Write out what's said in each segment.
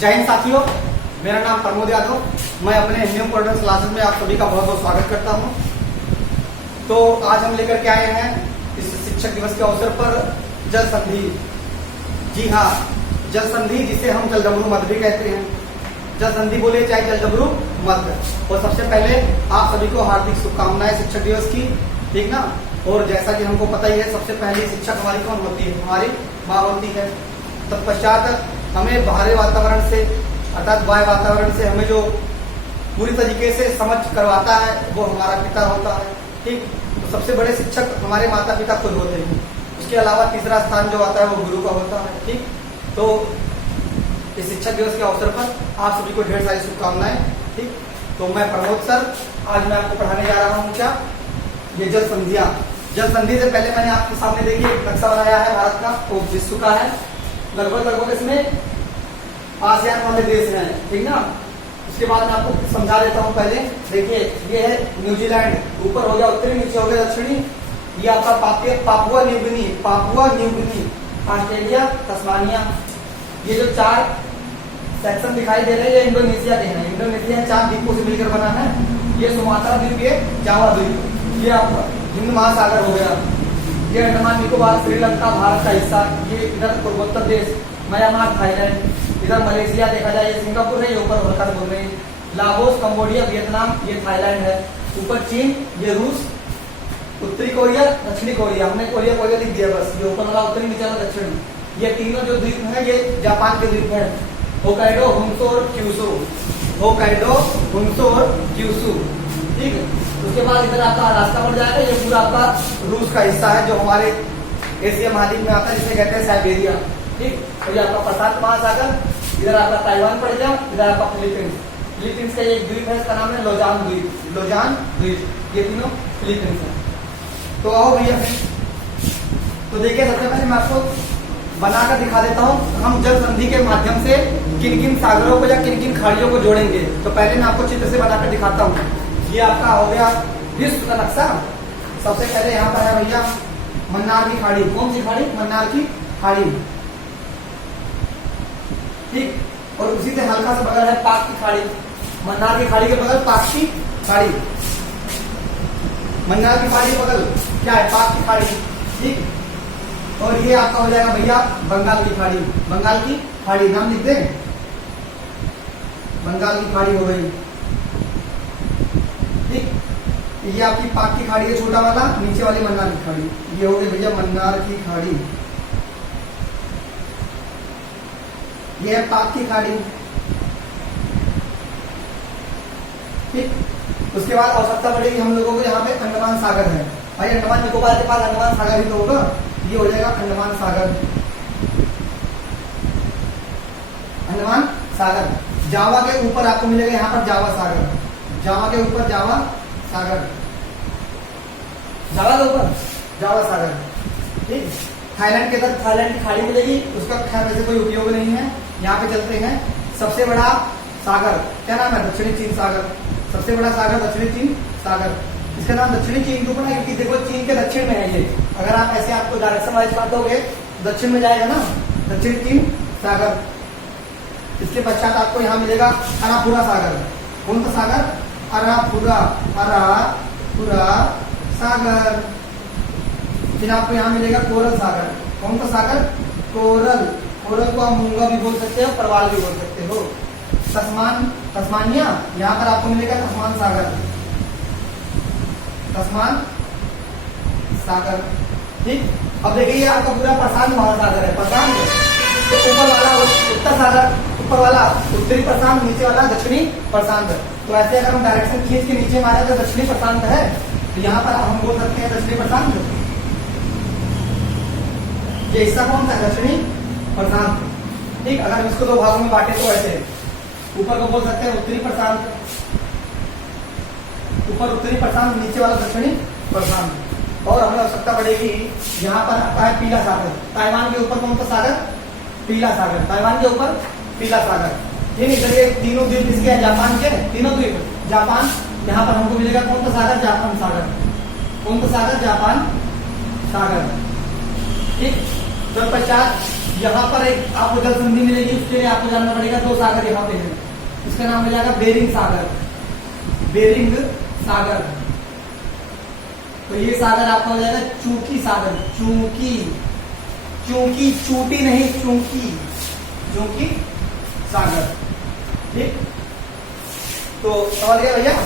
जय हिंद साथियों, मेरा नाम प्रमोद यादव। मैं अपने इंडियन प्रोडक्ट्स क्लासेस में आप सभी का बहुत बहुत स्वागत करता हूं। तो आज हम लेकर के आए हैं इस शिक्षक दिवस के अवसर पर जल संधि। जी हाँ, जल संधि जिसे हम जलडमरू मत भी कहते हैं। जल संधि बोले चाहे जलडमरू मत। और सबसे पहले आप सभी को हार्दिक शुभकामनाएं शिक्षक दिवस की, ठीक ना। और जैसा कि हमको पता ही है, सबसे पहली शिक्षक हमारी कौन होती है? हमारी माँ होती है। तत्पश्चात हमें बाहरी वातावरण से अर्थात बाह्य वातावरण से हमें जो पूरी तरीके से समझ करवाता है वो हमारा पिता होता है, ठीक। तो सबसे बड़े शिक्षक हमारे माता पिता खुद होते हैं। उसके अलावा तीसरा स्थान जो आता है वो गुरु का होता है, ठीक। तो इस शिक्षक दिवस के अवसर पर आप सभी को ढेर सारी शुभकामनाएं, ठीक। तो मैं प्रमोद सर, आज मैं आपको पढ़ाने जा रहा हूँ क्या, ये जल संधियां। जल संधि से पहले मैंने आपके सामने देखिए एक नक्शा बनाया है भारत का, वो विश्व का है। लगभग इसमें आसियान वाले देश हैं, ठीक ना। उसके बाद मैं आपको समझा देता हूँ। पहले देखिए, ये है न्यूजीलैंड, ऊपर हो गया उत्तरी, नीचे हो गया दक्षिणी। ये आपका Papua New Guinea, Australia, Tasmania. ये जो चार सेक्शन दिखाई दे रहे हैं ये इंडोनेशिया के हैं। इंडोनेशिया 4 द्वीपों से मिलकर बना है। ये सुमात्रा द्वीप, ये जावा द्वीप, ये आपका हिंद महासागर हो गया। ये अंडमान निकोबार, श्रीलंका भारत का हिस्सा। ये इधर पूर्वोत्तर देश, म्यांमार, थाईलैंड। इधर मलेशिया देखा जाए, ये सिंगापुर है, ये ऊपर होकर बोल रहे हैं। लाओस, कंबोडिया, वियतनाम, ये थाईलैंड है। ऊपर चीन, ये रूस, उत्तरी कोरिया, दक्षिणी कोरिया। हमने कोरिया लिख दिया बस। ये ऊपर वाला उत्तरी, नीचे वाला दक्षिण। ये तीनों जो द्वीप है ये जापान के द्वीप है। होकाइडो, हुंसो और क्यूशू। होकाइडो, हुंसो और क्यूशू, ठीक है। उसके बाद इधर आपका रास्ता बढ़ जाएगा। ये पूरा आपका रूस का हिस्सा है जो हमारे एशिया महाद्वीप में आता है, जिसे कहते हैं साइबेरिया, ठीक। तो ये आपका प्रशांत महासागर। इधर आपका ताइवान पड़ गया, इधर आपका फिलीपींस का एक द्वीप है, इसका नाम है लोजान द्वीप। ये तीनों फिलीपींस है। तो आओ भैया, तो देखिए सबसे पहले मैं आपको बनाकर दिखा देता हूँ हम जल संधि के माध्यम से किन किन सागरों को या किन किन खाड़ियों को जोड़ेंगे। तो पहले मैं आपको चित्र से बनाकर दिखाता हूँ। ये आपका हो गया विश्व का नक्शा। सबसे पहले यहाँ पर है भैया मन्नार की खाड़ी। कौन सी खाड़ी? मन्नार की खाड़ी, ठीक। और उसी से हल्का सा बगल है पाक की खाड़ी। मन्नार की खाड़ी के बगल पाक की खाड़ी। मन्नार की खाड़ी के बगल क्या है? पाक की खाड़ी, ठीक। और ये आपका हो जाएगा भैया बंगाल की खाड़ी। बंगाल की खाड़ी नाम लिख दें, बंगाल की खाड़ी हो गई, ठीक। ये आपकी पाक की खाड़ी है छोटा वाला, नीचे वाली मन्नार की खाड़ी। ये हो गई भैया मन्नार की खाड़ी। ये है पाक की खाड़ी, ठीक। उसके बाद आवश्यकता पड़ेगी हम लोगों को, यहाँ पे अंडमान सागर है भाई। अंडमान निकोबार के पास अंडमान सागर ही तो होगा। ये हो जाएगा अंडमान सागर। अंडमान सागर। जावा के ऊपर आपको मिलेगा यहाँ पर जावा सागर। जावा के ऊपर जावा सागर, जावा के ऊपर जावा सागर, ठीक। थाईलैंड के अंदर थाईलैंड की खाड़ी मिलेगी, उसका खैर वैसे कोई उपयोग नहीं है। यहाँ पे चलते हैं। सबसे बड़ा सागर क्या नाम है? दक्षिणी चीन सागर। सबसे बड़ा सागर दक्षिणी चीन सागर। इसका नाम दक्षिणी चीन क्यों पड़ा? क्योंकि देखो चीन के दक्षिण में है ये। अगर आप ऐसे आपको डायरेक्शन वाइज बांटोगे दक्षिण में जाएगा ना, दक्षिण चीन सागर। इसके पश्चात आपको यहाँ मिलेगा अरापुरा सागर। कौन सा सागर? अरापुरा सागर। फिर आपको यहाँ मिलेगा कोरल सागर। कौन सा सागर? कोरल को आप मूंगा भी बोल सकते हो, परवाल भी बोल सकते हो। तस्मानिया, यहाँ पर आपको मिलेगा तस्मान सागर, ठीक। अब देखिए आपका पूरा प्रशांत महासागर है। प्रशांत तो ऊपर वाला उत्तर सागर, ऊपर वाला उत्तरी प्रशांत, नीचे वाला दक्षिणी प्रशांत। तो ऐसे अगर हम डायरेक्शन खींच के नीचे मारे तो दक्षिणी प्रशांत है, तो यहाँ पर हम बोल सकते हैं दक्षिणी प्रशांत। ये हिस्सा कौन सा? दक्षिणी प्रशांत, ठीक। अगर इसको 2 भागों में बांटे तो ऐसे ऊपर को बोल सकते हैं उत्तरी प्रशांत, ऊपर उत्तरी प्रशांत, नीचे वाला दक्षिणी प्रशांत। और हमें आवश्यकता पड़ेगी यहाँ पर आता है पीला सागर। ताइवान के ऊपर कौन सा सागर? पीला सागर। ताइवान के ऊपर पीला सागर, ठीक। इधर ये तीनों द्वीप किसके हैं? जापान के। तीनों द्वीप जापान। यहाँ पर हमको मिलेगा कौन सा सागर? जापान सागर। कौन सा सागर? जापान सागर, ठीक। तत्पश्चात यहाँ पर एक आपको जल संधि मिलेगी, उसके लिए आपको जानना पड़ेगा दो सागर यहाँ पे है, इसका नाम हो जाएगा बेरिंग सागर, बेरिंग सागर। तो ये सागर आपका हो जाएगा चूंकी सागर, चूंकी, चूंकी चूटी नहीं चूंकी, चूंकी सागर। ठीक, तो समझ गए भैया।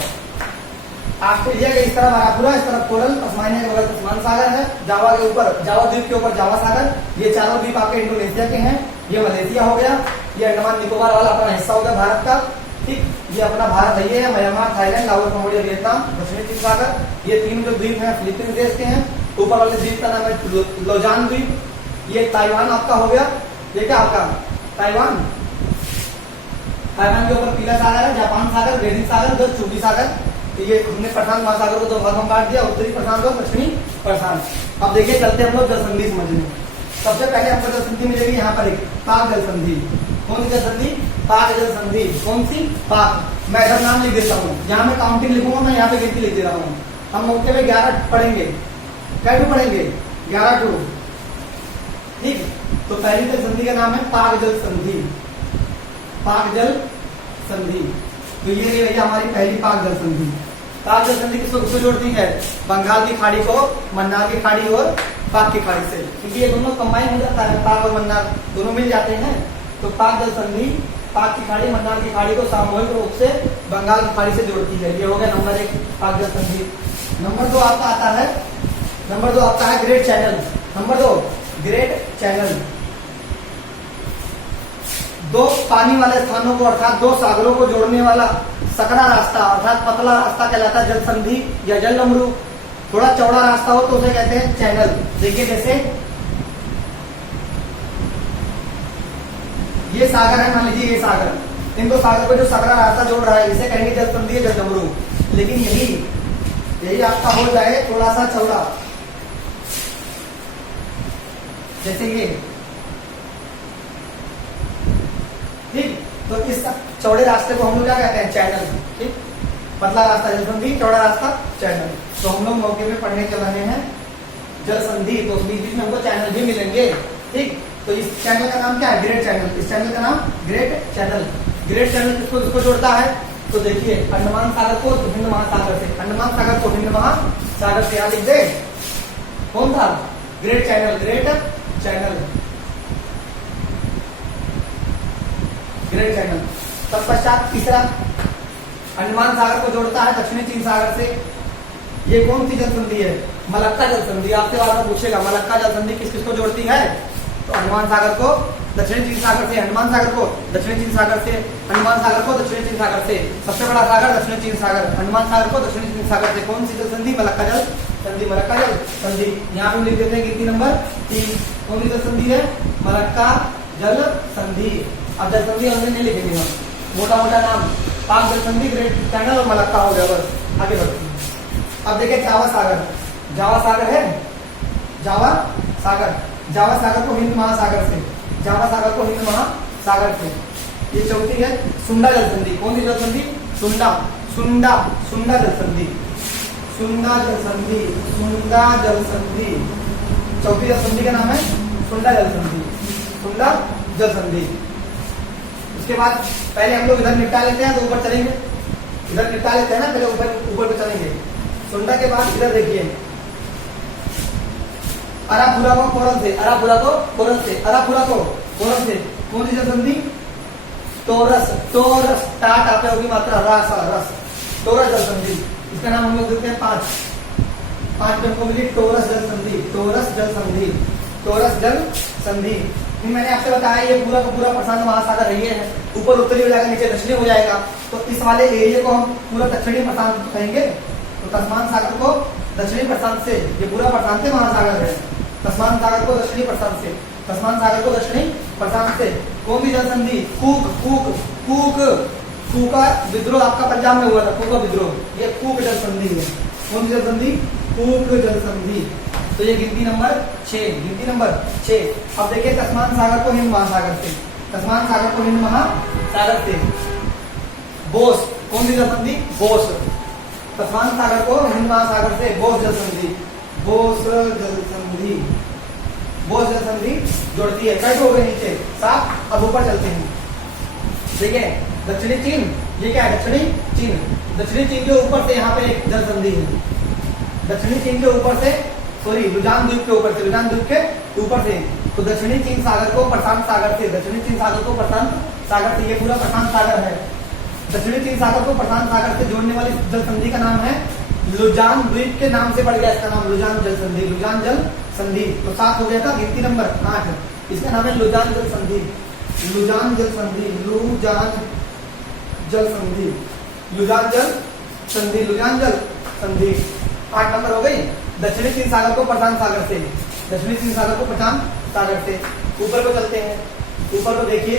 ऑस्ट्रेलिया के इस तरफ अरापुरा, इस तरफ कोरल, तस्मानिया के बगल तस्मान सागर है, जावा के ऊपर, जावा द्वीप के ऊपर जावा सागर। ये चारों द्वीप आपके इंडोनेशिया के हैं। ये मलेशिया हो गया, ये अंडमान निकोबार वाला अपना हिस्सा हो गया भारत का। ठीक, ये अपना भारत है, ये है Myanmar, Thailand, Laos, Cambodia, Vietnam, दक्षिणी चीन सागर। ये तीन जो द्वीप हैं फिलीपींस देश के हैं। ऊपर वाले द्वीप का नाम है लोजान द्वीप। ये ताइवान आपका हो गया, ये क्या आपका ताइवान, ताइवान के ऊपर पीला सागर है, जापान सागर, बेरिंग सागर, जो चूंकी सागर। तो ये हमने प्रशांत महासागर को दो भागों में बांट दिया, उत्तरी प्रशांत और दक्षिणी प्रशांत। अब देखिए चलते हम लोग जल संधि समझने। सबसे पहले हमको जल संधि मिलेगी यहाँ पर एक पाक जल संधि। कौन सी जल संधि? पाक जल संधि। कौन सी? पाक। मैं इधर नाम लिख देता हूँ, जहाँ मैं काउंटिंग लिखूंगा मैं यहाँ पे गिनती लिख दे रहा हूँ। हम मौके में 11 पढ़ेंगे, कै टू पढ़ेंगे? 11 टू। ठीक, तो पहली जल संधि का नाम है पाक जल संधि, पाक जल संधि। तो ये रही भैया हमारी पहली पाक जल संधि। पाक जल संधि किसको किसको जोड़ती है? बंगाल की खाड़ी को मन्नार की खाड़ी और पाक की खाड़ी से, क्योंकि ये दोनों कंबाइन हो जाता है, पाक और मन्नार दोनों मिल जाते हैं। तो पाक जल संधि पाक की खाड़ी मन्नार की खाड़ी को सामूहिक रूप से बंगाल की खाड़ी से जोड़ती है। ये हो गया नंबर 1 पाक जल संधि। नंबर 2 आपका आता है, नंबर 2 आता है great channel. Number 2 great channel. दो पानी वाले स्थानों को अर्थात दो सागरों को जोड़ने वाला सकरा रास्ता अर्थात पतला रास्ता कहलाता है जल संधि या जल लमरू। थोड़ा चौड़ा रास्ता हो तो उसे कहते हैं चैनल। देखिए जैसे ये सागर है, मान लीजिए ये सागर, इन दो सागर को जो सकरा रास्ता जोड़ रहा है इसे कहेंगे जल संधि या जल लमरू। लेकिन यही आपका हो जाए थोड़ा सा चौड़ा, जैसे ये। ठीक, तो इस चौड़े रास्ते को हम लोग क्या कहते हैं? चैनल। ठीक, पतला रास्ता जल संधि, चौड़ा रास्ता चैनल। तो हम लोग मौके में पढ़ने चल रहे हैं जल संधि, तो बीच बीच में हमको चैनल भी मिलेंगे। ठीक, तो इस चैनल का नाम क्या है? Great channel. इस चैनल का नाम ग्रेट चैनल। ग्रेट चैनल किसको किसको जोड़ता है? तो देखिए अंडमान सागर को हिंद महासागर से, अंडमान सागर को हिंद महासागर से, यहाँ लिख दे कौन था? Great channel, great channel, great channel. तत्पश्चात तीसरा अंडमान सागर को जोड़ता है दक्षिणी चीन सागर से। ये कौन सी जल संधि है? मलक्का जल संधि। आपसे बार बार पूछेगा मलक्का जल संधि किस किस को जोड़ती है? तो अंडमान सागर को दक्षिणी चीन सागर से, अंडमान सागर को दक्षिणी चीन सागर से, अंडमान सागर को दक्षिणी चीन सागर से। सबसे बड़ा सागर दक्षिणी चीन सागर, अंडमान सागर को दक्षिणी चीन सागर से। कौन सी जल संधि? मलक्का जल संधि, मलक्का जल संधि। यहाँ पे लिख देते हैं गिनती नंबर 3। कौन सी जल संधि है? मलक्का जल संधि। अब जल संधि हमने नहीं लिखेंगे, हम मोटा मोटा नाम पाक जल संधि, ग्रेट चैनल और मलक्का हो गया, बस आगे बढ़ते हैं। अब देखिए जावा सागर, जावा सागर है, जावा सागर, जावा सागर को हिंद महासागर से, जावा सागर को हिंद महासागर से। ये चौथी है सुंडा जल संधि। कौन सी जल संधि? सुंडा, सुंडा, सुंडा जल संधि, सुंडा जल संधि, सुंडा जल संधि। चौथी जल संधि का नाम है सुंडा जल संधि, सुंडा जल संधि। उसके बाद पहले हम लोग इधर निपटा लेते हैं तो ऊपर चलेंगे, इधर निपटा लेते हैं ना, पहले ऊपर पे चलेंगे। सुंडा के बाद इधर देखिए अरापुरा को कोरल से, अरापुरा को कोरल से, अरापुरा को कोरल से। कौन सी जल संधि? टोरस, टोरस, टाट आप होगी मात्रा रस, रस, टोरस जल संधि। इसका नाम हम लोग देते हैं 5 पे हमको मिली टोरस जल संधि, टोरस जल संधि, टोरस जल संधि। मैंने आपसे बताया ये पूरा का पूरा प्रशांत महासागर है, ये है ऊपर उत्तरी हो जाएगा, नीचे दक्षिणी हो जाएगा। तो इस वाले एरिया को हम पूरा दक्षिणी प्रशांत कहेंगे। तो तस्मान सागर को दक्षिणी प्रशांत से, ये पूरा प्रशांत महासागर है। तस्मान सागर को दक्षिणी प्रशांत से, तस्मान सागर को दक्षिणी प्रशांत से। कौन सी जल संधि? कूक, कूक, कूक, कूका विद्रोह आपका पंजाब में हुआ था, कूका विद्रोह, ये कूक जल संधि है। कौन सी जल संधि? कूक जल संधि। तो ये गिनती नंबर 6, गिनती नंबर 6। अब देखिए तस्मान सागर को हिंद महासागर से, तस्मान सागर को हिंद महासागर से। बोस, कौन सी जल संधि? बोस, तस्मान सागर को हिंद महासागर से बोस जल संधि, बोस जल संधि। बोस जल संधि जोड़ती है। कट हो गए नीचे 7। अब ऊपर चलते हैं। ठीक है, दक्षिणी चीन, ये क्या है? दक्षिणी चीन। दक्षिणी चीन के ऊपर से यहाँ पे एक जल संधि है। दक्षिणी चीन के ऊपर से, सॉरी, लुजान द्वीप के ऊपर से, लुजान द्वीप के ऊपर से, तो दक्षिणी चीन सागर को प्रशांत सागर से, दक्षिणी चीन सागर को प्रशांत सागर से, ये पूरा प्रशांत सागर है। दक्षिणी चीन सागर को प्रशांत सागर से जोड़ने वाली जल संधि का नाम है लुजान द्वीप के नाम से पड़ गया इसका नाम, लुजान जल संधि, लुजान जल संधि। तो 7 हो गया था, गिनती नंबर 8, इसका नाम है लुजान जल संधि, लुजान जल संधि, लुजान जल संधि, लुजान जल संधि, लुजान जल संधि। 8 नंबर हो गई। दक्षिणी चीन सागर को प्रशांत सागर से, दक्षिणी चीन सागर को प्रशांत सागर से। ऊपर को चलते हैं। ऊपर को देखिए,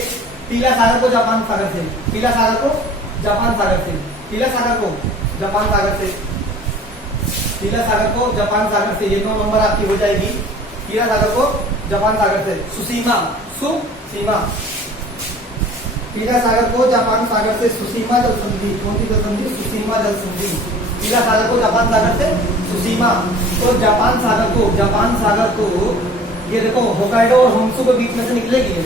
पीला सागर को जापान सागर से, पीला सागर को जापान सागर से, पीला सागर को जापान सागर से, पीला सागर को जापान सागर से, ये 9 नंबर आपकी हो जाएगी। पीला सागर को जापान सागर से, सुसीमा, सुसीमा, पीला सागर को जापान सागर से सुसीमा जल संधि। कौन सी जल संधि? सुसीमा जल संधि। पीला सागर को जापान सागर से सुसीमा। तो जापान सागर को ये देखो, होकाइडो और होन्शु के बीच में से निकलेगी,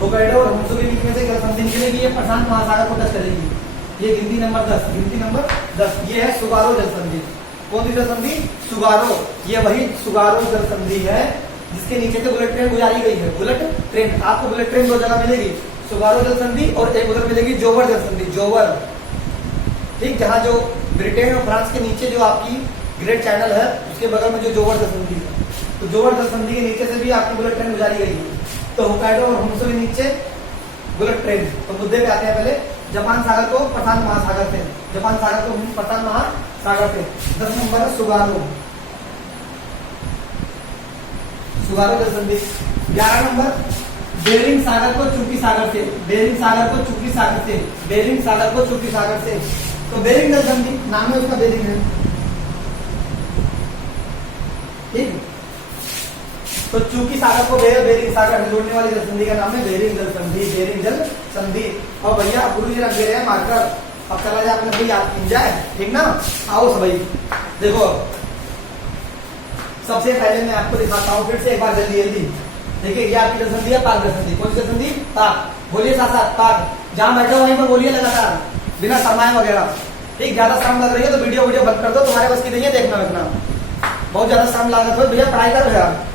होकाइडो और होन्शु के बीच में से जल संधि निकलेगी, ये प्रशांत महासागर को टच करेगी। ये गिनती नंबर 10, गिनती नंबर 10, ये है सुगारो जल संधि। कौन सी जल संधि? सुगारो। ये वही सुगारो जल संधि है जिसके नीचे से बुलेट ट्रेन गुजारी गई है। बुलेट ट्रेन, आपको बुलेट ट्रेन 2 जगह मिलेगी, सुगारो जल संधि और एक उधर मिलेगी जोवर जल संधि, जोवर। ठीक, जहां जो ब्रिटेन और फ्रांस के नीचे जो आपकी ग्रेट चैनल है, उसके बगल में जो जोवर जल संधि है, तो जोवर जल संधि के नीचे से भी आपकी बुलेट ट्रेन गुजारी गई है। तो होकाइडो और होन्शु के नीचे बुलेट ट्रेन। तो मुद्दे पे आते हैं। पहले जापान सागर को प्रशांत महासागर से, जापान सागर को प्रशांत महासागर से। 10 नंबर है सुगारो, सुगारो जल संधि। 11 नंबर बेरिंग सागर को चुकी सागर से, बेरिंग सागर को चुकी सागर से, बेरिंग सागर को चुकी सागर से। तो बेरिंग जल संधि, नाम है उसका बेरिंग है। ठीक, तो चूंकि सागर को बेरिंग सागर से जोड़ने वाली जल संधि का नाम है बेरिंग जल संधि, बेरिंग जल संधि। और भैया गुरु जी रख दे रहे हैं मार्कर, अब चला जाए अपने भाई याद मिल जाए। ठीक ना? आओ सब भाई, देखो सबसे पहले मैं आपको दिखाता हूँ, फिर से एक बार जल्दी जल्दी देखिए। ये आपकी जल संधि है पाक जल संधि। कौन सी जल संधि? पाक। बोलिए साथ साथ पाक। जहां बैठे हो वहीं पर बोलिए लगातार, बिना शर्माए वगैरह। ठीक, ज्यादा शर्म लग रही है तो वीडियो बंद कर दो, तुम्हारे बस की नहीं है देखना वेखना। बहुत ज्यादा शर्म लागत हो भैया, पढ़ाई कर रहे हो आप।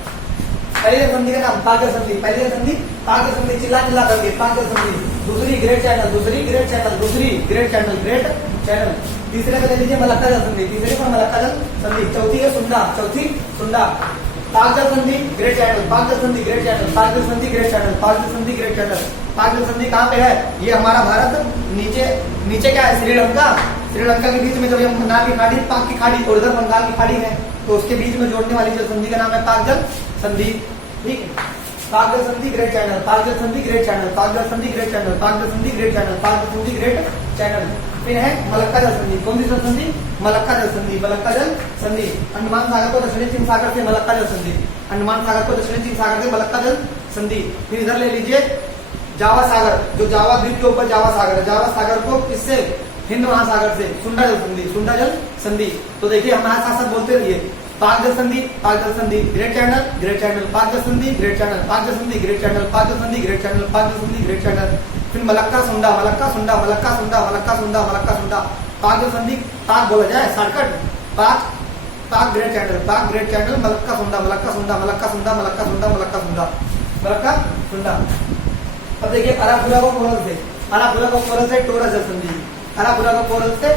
पहली जल संधि का नाम पाक जल संधि, पहली जल संधि पाक जल संधि, चिल्ला चिल्ला करके पाक जल संधि। दूसरी ग्रेट चैनल, दूसरी ग्रेट चैनल, दूसरी ग्रेट चैनल, ग्रेट चैनल। तीसरे पे ले लीजिए मलक्का जल संधि, तीसरे पर मलक्का जल संधि। चौथी है सुंडा, चौथी सुंडा। पाक जल संधि ग्रेट चैनल, पाक जल संधि ग्रेट चैनल, पाक जल संधि ग्रेट चैनल, पाक जल संधि ग्रेट चैनल। पाक जल संधि कहाँ पे है? ये हमारा भारत, नीचे नीचे क्या है? श्रीलंका, श्रीलंका के बीच में जब ये बंगाल की खाड़ी, पाक की खाड़ी और इधर बंगाल की खाड़ी है, तो उसके बीच में जोड़ने वाली जल संधि का नाम है पाक जल संधि। ठीक, पाक जल संधि ग्रेट चैनल, पाक जल संधि ग्रेट चैनल, पाक जल संधि ग्रेट चैनल, पाक जल संधि ग्रेट चैनल, पाक जल संधि ग्रेट चैनल। फिर है मलक्का जल संधि। कौन सी जल संधि? मलक्का जल संधि, मलक्का जल संधि। अंडमान सागर को दक्षिणी चीन सागर से मलक्का जल संधि, अंडमान सागर को दक्षिणी चीन सागर से मलक्का जल संधि। फिर इधर ले लीजिए जावा सागर, जो जावा द्वीप के ऊपर जावा सागर है, जावा सागर को किससे? हिंद महासागर से, सुंडा जल संधि, सुंडा जल संधि। तो देखिए हमारे साथ साथ बोलते रहिए, पाक जल संधि, पाक जल संधि ग्रेट चैनल, ग्रेट चैनल, पाक जल संधि ग्रेट चैनल, पाक जल संधि ग्रेट चैनल, पाक जल संधि ग्रेट चैनल, पाक जल संधि ग्रेट चैनल। फिर मलक्का सुंडा, मलक्का सुंडा, मलक्का सुंडा, मलक्का सुंडा, मलक्का सुंडा। पाक जल संधि, पाक बोला जाए शॉर्टकट, पाक, पाक ग्रेट चैनल, पाक ग्रेट चैनल, मलक्का सुंडा, मलक्का सुंडा, मलक्का सुंडा, मलक्का सुंडा, मलक्का सुंडा, मलक्का सुंडा। अब देखिए अरापुरा को कोरल से, अरापुरा को कोरल से टोरस जल संधि, अरापुरा को कोरल से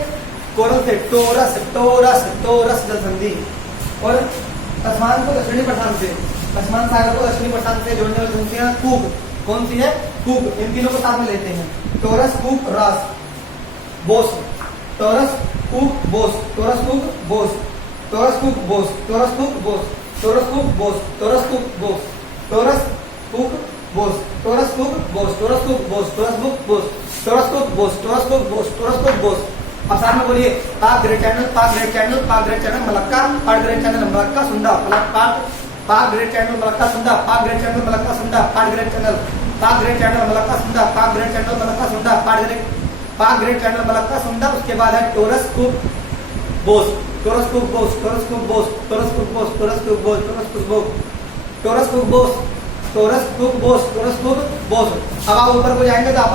टोरस, टोरस, टोरस जल संधि। और तस्मान को दक्षिणी प्रशांत से, तस्मान सागर को दक्षिणी प्रशांत से जोड़ने वाली संधियां कूक। कौन सी है? कूक। इन तीनों को साथ में लेते हैं, टोरस, कूक, रास, Bose. Torres, Cook, Bass, Torres, Cook, Bass, Torres, Cook, Bass, Torres, Cook, Bass, Torres, Cook, Bass, Torres, Cook, Bass, Torres, Cook, Bass, Torres, Cook, Bass, Torres, Cook, Bass, Torres, Cook, Bass, Torres, Cook, Bass, Torres, Cook, Bass, Torres, Cook, Bose. अब साथ में बोलिए पाक Great channel, पाक Great channel, पाक Great Channel, Malacca, पाक Great Channel, Malacca सुंडा, पाक, पाक ग्रेट चैनल, मलक्का सुंडा, पाक ग्रेट चैनल, मलक्का सुंडा, पाक ग्रेट चैनल, पाक ग्रेट चैनल, मलक्का सुंडा, पाक ग्रेट चैनल, मलक्का सुंडा, पाक ग्रेट चैनल, मलक्का सुंडा। उसके बाद है torus, Cook, Bass, Torres, Cook, Bass, Torres, Cook, Bass, Torres, Cook, Bass, Torres, Cook, Bass, Torres, Cook, Bass, Torres Cook Bass, Torres Cook Bass, Torres Cook Bass. अब आप ऊपर को जाएंगे तो आप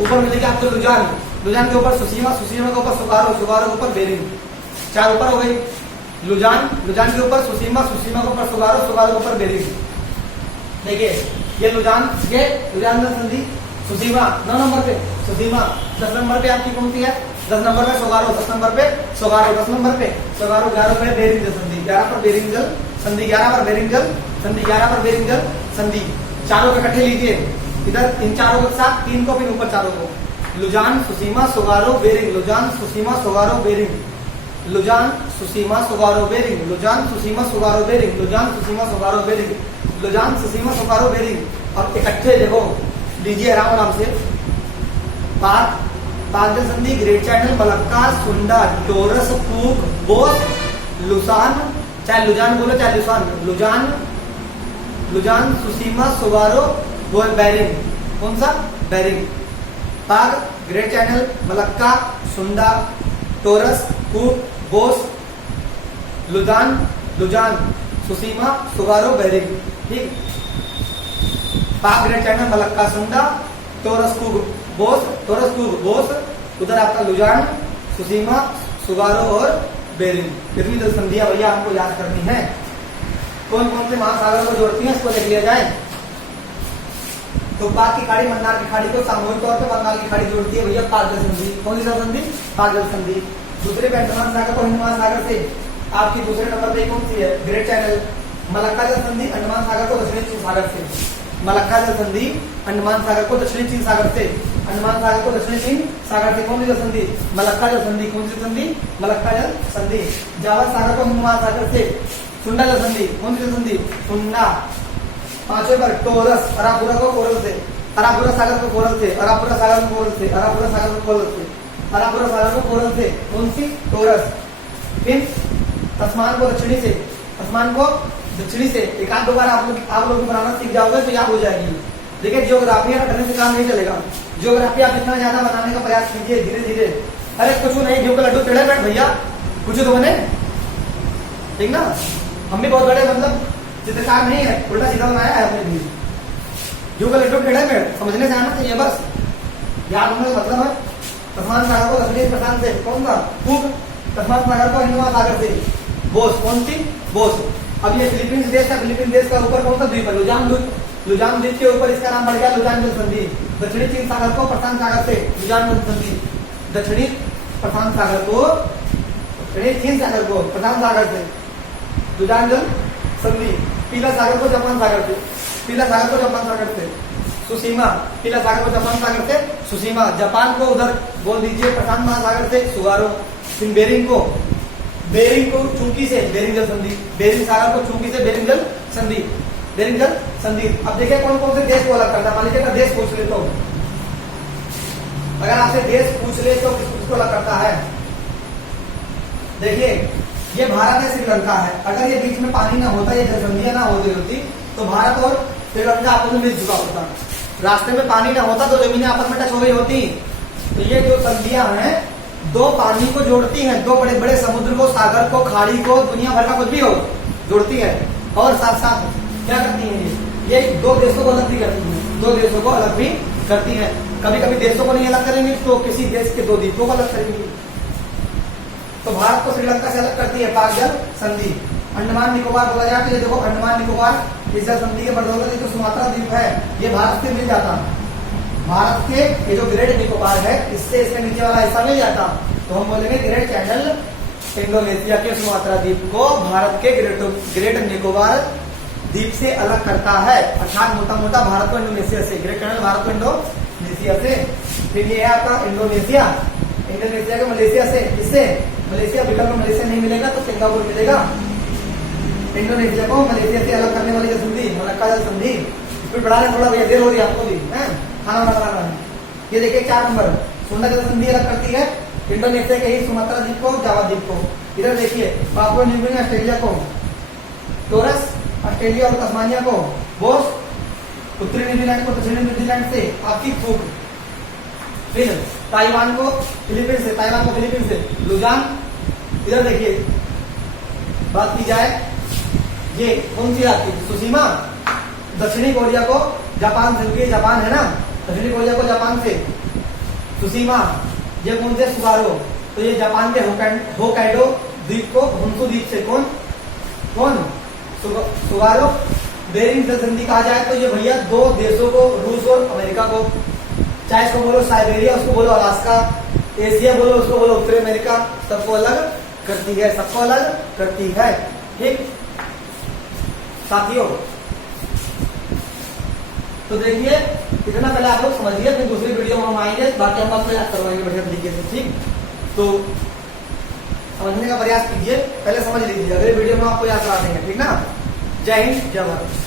ऊपर मिलेगा आपको लुजान, लुजान के ऊपर सुसीमा, सुसीमा के ऊपर सुगारो, सुगारो के ऊपर बेरिंग। चार ऊपर हो गई। लुजान, लुजान के ऊपर सुसीमा, सुसीमा के ऊपर सुगारो, सुगारो के ऊपर बेरिंग। देखिए ये लुजान, ये लुजान संधि, सुसीमा 9 नंबर पे, सुसीमा 10 नंबर पे आपकी कौन सी है, 10 नंबर पे सोगारो, 10 नंबर पे सोगारो, 10 नंबर पे सोगारो, 11 पे बेरिंजल संधि, 11 पर बेरिंजल संधि, 11 पर बेरिंजल संधि, 11 पर बेरिंजल संधि। चारों को इकट्ठे लीजिए, इधर इन चारों के साथ 3 को फिर ऊपर चारों को, लुजान सुसीमा सोगारो बेरिंग, लुजान सुसीमा सोगारो बेरिंग, लुजान सुसीमा सोगारो बेरिंग, लुजान सुसीमा सोगारो बेरिंग, लुजान सुसीमा सोगारो बेरिंग, लुजान सुसीमा सोगारो बेरिंग। और इकट्ठे देखो लीजिए आराम आराम से। पाक, पागल संधि, Great Channel, Malacca, Sunda, Torres, Cook, Bass, Luzon, चाहे लुजान बोलो चाहे लुसान, लुजान, लुजान सुसीमा सोगारो वो बेरिंग, कौन सा Bering. Palk, Great Channel, Malacca, Sunda, Torres, Cook, Bass, Luzon, Luzon सुसीमा सोगारो Bering. ठीक, Palk, Great Channel, Malacca, Sunda, Torres Cook Bass, Torres Cook Bass, उधर आपका Lujan, सुसीमा, सुगारो और बेरिंग। कितनी दस संधियां भैया हमको याद करनी है। कौन कौन से महासागर को जोड़ती हैं इसको देख लिया जाए। तो पाक की खाड़ी मन्नार की खाड़ी को सामूहिक तौर पर बंगाल की खाड़ी जोड़ती है भैया पाक जल संधि। कौन सी जल संधि, पाक जल संधि। दूसरे पे अंडमान सागर को हिंद महासागर से आपकी दूसरे नंबर पे कौन सी है, ग्रेट चैनल। मलक्का जल संधि अंडमान सागर को दक्षिणी चीन सागर से, मलक्का जल संधि अंडमान सागर को दक्षिणी चीन सागर से, अंडमान सागर को दक्षिणी चीन सागर से कौन सी जल संधि, मलक्का जल संधि। कौन सी संधि, मलक्का जल संधि। जावा सागर को हिंद महासागर से, सुंडा जल संधि। कौन सी जल संधि, सुंडा। पांचवें पर टोरस, अरापुरा को कोरल से, अरापुरा सागर को कोरल से, अरापुरा सागर को कोरल से, अरापुरा सागर को कोरल से, अरापुरा सागर को कोरल से, कौन सी, टोरस। फिर तस्मान को दक्षिणी से, तस्मान को दक्षिणी से। एक आध दो बार आप लोग बनाना सीख जाओगे तो याद हो जाएगी। देखिए ज्योग्राफी करने से काम नहीं चलेगा। ज्योग्राफी आप जितना ज्यादा बनाने का प्रयास कीजिए धीरे धीरे। अरे कुछ नहीं, जो लड्डू टेढ़े बैठ भैया कुछ तो बने, ठीक ना। हम भी बहुत बड़े मतलब चित्रकार नहीं है, उल्टा सीधा बनाया है हमने भी। जो लड्डू टेढ़े बैठ समझने से आना चाहिए बस, याद होने का मतलब है। तस्मान सागर को दक्षिणी प्रशांत से, कौन सा, कुक। तस्मान सागर को हिंद महासागर से, बोस। कौन सी, बोस। अब ये फिलीपींस देश है, फिलीपींस देश का ऊपर कौन सा द्वीप है, लुजान द्वीप। लुजान द्वीप के ऊपर इसका नाम बढ़ गया लुजान जल संधि। दक्षिणी चीन सागर को प्रशांत सागर से, लुजान जल संधि। दक्षिणी प्रशांत सागर को, दक्षिणी चीन सागर को प्रशांत सागर से, लुजान जल संधि। पीला सागर को जापान सागर से, पीला सागर को जापान सागर से, सुसीमा। पीला सागर को जापान सागर से, सुसीमा। जापान को उधर बोल दीजिए प्रशांत महासागर से, सुगारो। फिर बेरिंग को, बेरिंग को चूंकी से, बेरिंग जल संधि। बेरिंग सागर को चूंकी से, बेरिंग जल संधि, बेरिंग जल संधि। अब देखिए कौन कौन से देश को अलग करता है। मान लीजिए अगर देश पूछ ले तो, अगर आपसे देश पूछ ले तो किसको अलग करता है। देखिए ये भारत है, श्रीलंका है। अगर ये बीच में पानी ना होता, ये जलसंधियां ना होती तो भारत और श्रीलंका आपस में मिल चुका होता। रास्ते में पानी ना होता तो जमीनें आपस में टच हो गई होती। तो ये जो संधियां हैं दो पानी को जोड़ती हैं, दो बड़े बड़े समुद्र को, सागर को, खाड़ी को, दुनिया भर का कुछ भी हो जोड़ती है। और साथ साथ क्या करती हैं, ये दो देशों को अलग भी करती हैं, दो देशों को अलग भी करती हैं। कभी कभी देशों को नहीं अलग करेंगे तो किसी देश के दो द्वीपों को अलग करेंगे। तो भारत को श्रीलंका से अलग करती है पाक जल संधि। अंडमान निकोबार बोला जाए तो ये देखो अंडमान निकोबार इस जल संधि के बदौलत जो सुमात्रा द्वीप है ये भारत से मिल जाता। भारत के ये जो ग्रेट निकोबार है इससे इसके नीचे वाला हिस्सा मिल जाता तो हम बोलेंगे ग्रेट चैनल इंडोनेशिया के सुमात्रा द्वीप को भारत के ग्रेट निकोबार द्वीप से अलग करता है। अर्थात मोटा मोटा भारत को इंडोनेशिया से, ग्रेट चैनल भारत को इंडोनेशिया से। फिर ये है आपका इंडोनेशिया, इंडोनेशिया के मलेशिया से, इससे मलेशिया विकल्प में मलेशिया नहीं मिलेगा तो सिंगापुर मिलेगा। इंडोनेशिया को मलेशिया से अलग करने वाली जल संधि मलक्का जल संधि। फिर बढ़ाने थोड़ा भैया देर हो रही है आपको भी, खाना बनाना है। ये देखिए 4 नंबर सुंडा जल संधि अलग करती है इंडोनेशिया के ही सुमात्रा द्वीप को, जावा द्वीप को। इधर देखिए पापुआ न्यू गिनी ऑस्ट्रेलिया को, टोरस ऑस्ट्रेलिया और तस्मानिया को, बोस उत्तरी न्यूजीलैंड को, दक्षिणी न्यूजीलैंड से आपकी फूक। फिर ताइवान को फिलीपींस से, ताइवान को फिलीपींस से, लुजान। इधर देखिए बात की जाए ये कौन सी आपकी सुसीमा, दक्षिणी कोरिया को जापान से, क्योंकि जापान है ना, दक्षिणी कोरिया को जापान से सुसीमा। ये कौन से सुगारो, तो ये जापान के होकाइडो द्वीप को, होन्शु द्वीप से कौन कौन सुगारो। बेरिंग जल संधि कहा जाए तो ये भैया दो देशों को, रूस और अमेरिका को, चाहे इसको बोलो साइबेरिया, उसको बोलो अलास्का, एशिया बोलो, उसको बोलो उत्तरी अमेरिका, सबको अलग करती है, सबको अलग करती है। ठीक साथियों, तो देखिए इतना पहले आप लोग समझिए, फिर दूसरी वीडियो में हम आएंगे, बाकी हम आपको याद करवाएंगे बढ़िया तरीके से। ठीक, तो समझने का प्रयास कीजिए, पहले समझ लीजिए, अगले वीडियो में आपको याद करा देंगे। ठीक ना, जय हिंद जय भारत।